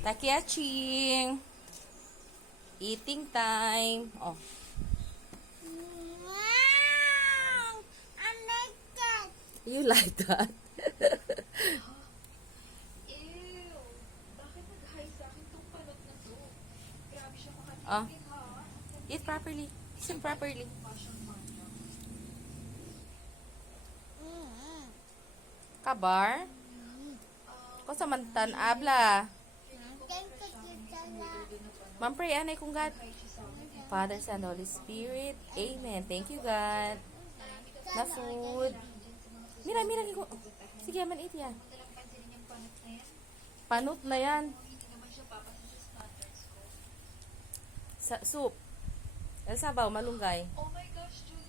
Takiaching. Eating time. Oh. Wow! I like that. You like that? Ew! Bakit nag-hi sa akin tong panot na to? Grabe siya Oh. makatingin, ha? Eat properly. Listen properly. Mukha siyang manya. Kabar? Ko sa mantan abla. Thank you, Tita La. Ma'am, pray anay kung God. Hi siya sa akin. Father, Son, Holy Spirit. Amen. Thank you, God. Na food. Mira, mira. Sige, man eat yan. Madalang pansinin yung panot na yan. Panot na yan. Hindi naman siya papasa sa standards ko. Sa soup. El sabaw, malunggay. Oh my gosh, Jude!